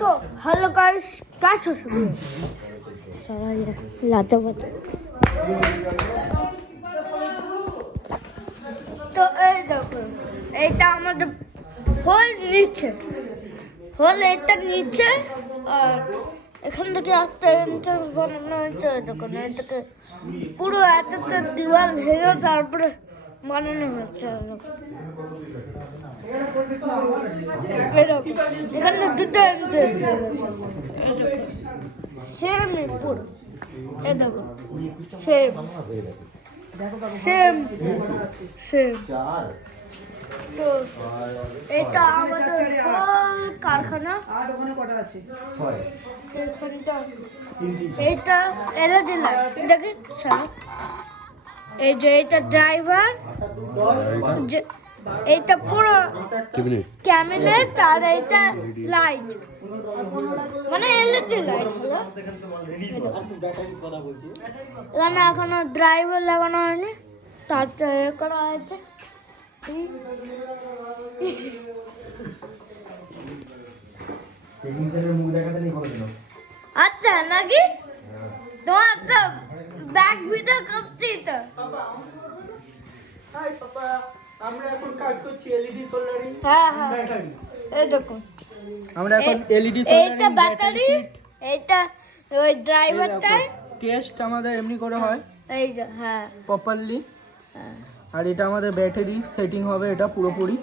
তো hello guys, कैसे हो सभी? সবাই লাতে বাতে। তো এই দেখো, এইটা আমাদের হোল নিচে, হোল এটা নিচে, আর এখান থেকে একটা এন্ট্রান্স বানানো হয়েছে। দেখুন এটাকে পুরো একটা দেওয়াল ভেঙে তারপরে বানানো হচ্ছে। এখানে দুটো সেম পুরো, এই দেখুন সেম সেম সেম। তো এটা আমাদের হোল কারখানা। এইটা এলইডি লাইট দেখি, এই যে এটা ড্রাইভার, এইটা পুরো ক্যাবিনেট, আর এইটা লাইট মানে এলইডি লাইট হলো। এখানে এখনো ড্রাইভার লাগানো হয়নি, তারটা এ করা হয়েছে। আচ্ছা নাকি তোমার তো ব্যাক ভিডিও করছি তো। আমরা এখন কাজ করছি এলইডি সোলারিং ব্যাটারি। এই দেখুন আমরা এখন এলইডি সোলারিং এইটা ব্যাটারি, এইটা ওই ড্রাইভারটাই টেস্ট আমাদের এমনি করে হয় এই যে। হ্যাঁ প্রপারলি। হ্যাঁ। আর এটা আমাদের ব্যাটারি সেটিং হবে, এটা পুরোপুরি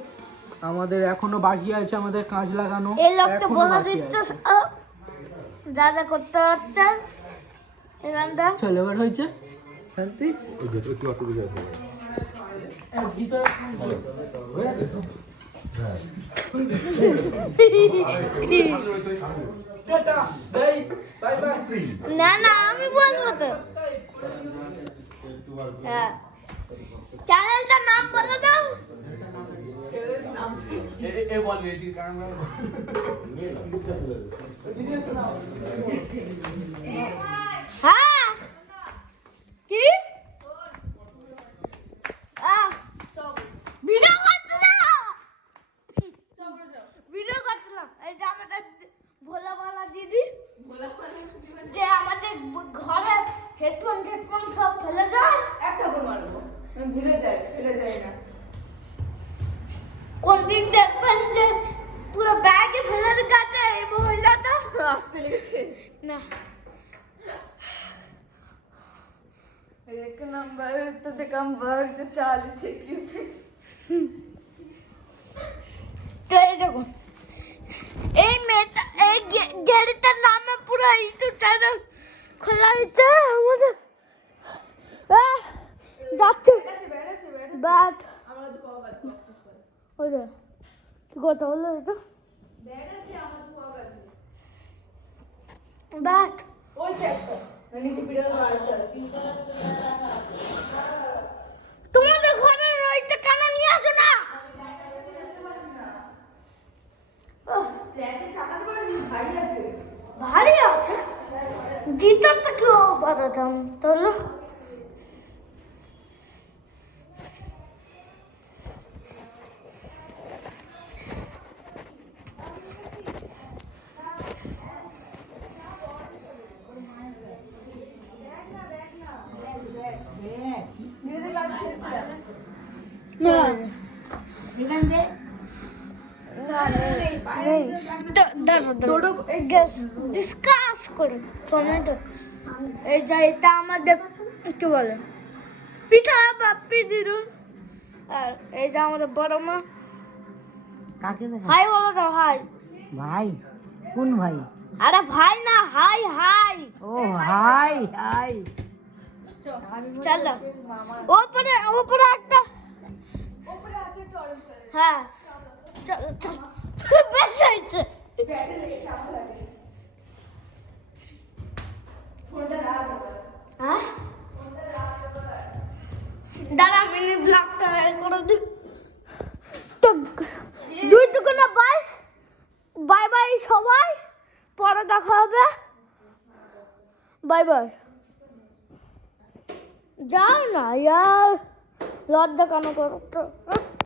আমাদের এখনো বাকি আছে, আমাদের কাঁচ লাগানো এই লোকটা এখনো বলে বাকি দিচ্ছে আছে। যা যা করতে হচ্ছে এখানটা। ছেলেবার হয়েছে শান্তি না না আমি বলবো তো। হ্যাঁ, চ্যানেলটার নাম বলে দাও। হ্যাঁ কি ভিডিও করছিলাম, ভিডিও করছিলাম। এই যে আমাদের ভোলাওয়ালা দিদি, যে আমাদের ঘরে হেডফোন টেডফোন সব ফেলে যায়। একটা ফোন মারবো, ভুলে যায় না। কোন দিন দেখবেন যে পুরো ব্যাগে ফেলে গেছে এই মহিলাটা। আসতে লেগেছে না एक नंबर तो देखम वर्ग 40 की তো এই দেখুন এই মেয়েটা, এই গাড়িটার নামে পুরো ইউটিউব চ্যানেল খোলা হয়েছে আমাদের। যাচ্ছে ব্যাট, আমরা যে পাওয়া গেছে ওই যে কি কথা বললো এটা, ব্যাট আছে আমার যে পাওয়া গেছে ব্যাট ওই তো একটা নিচে পিড়াল আছে। তোমাদের ঘরে ওইটা কেন নিয়ে আসো না? ব্যাটে চাকাতে পারবি, ভারী আছে। ভারী আছে, গিটারটা কেউ বাজাতাম তাহলে। ডিসকাস করি তো। এই যে এটা আমাদের কি বলে পিঠা বাপ্পি দিদুন, আর এই যে আমাদের বড় মা। হাই বলো তো ভাই। ভাই কোন ভাই? আরে ভাই না, হাই হাই। ও হাই হাই। চলো ওপরে ওপরে একটা, ওপরে আছে একটা অরেঞ্জ কালার। হ্যাঁ চলো চলো বেশ হয়েছে। ব্যাটে লেগেছে আমার লাগে। ফোনটা রাখ। হ্যাঁ দাঁড়া মিনি ব্লগটা করে দি। তো দুই টুকুনা বাই বাই বাই সবাই, পরে দেখা হবে। Bye bye. যাও না ইয়ার, লজ্জা কেন করো তো।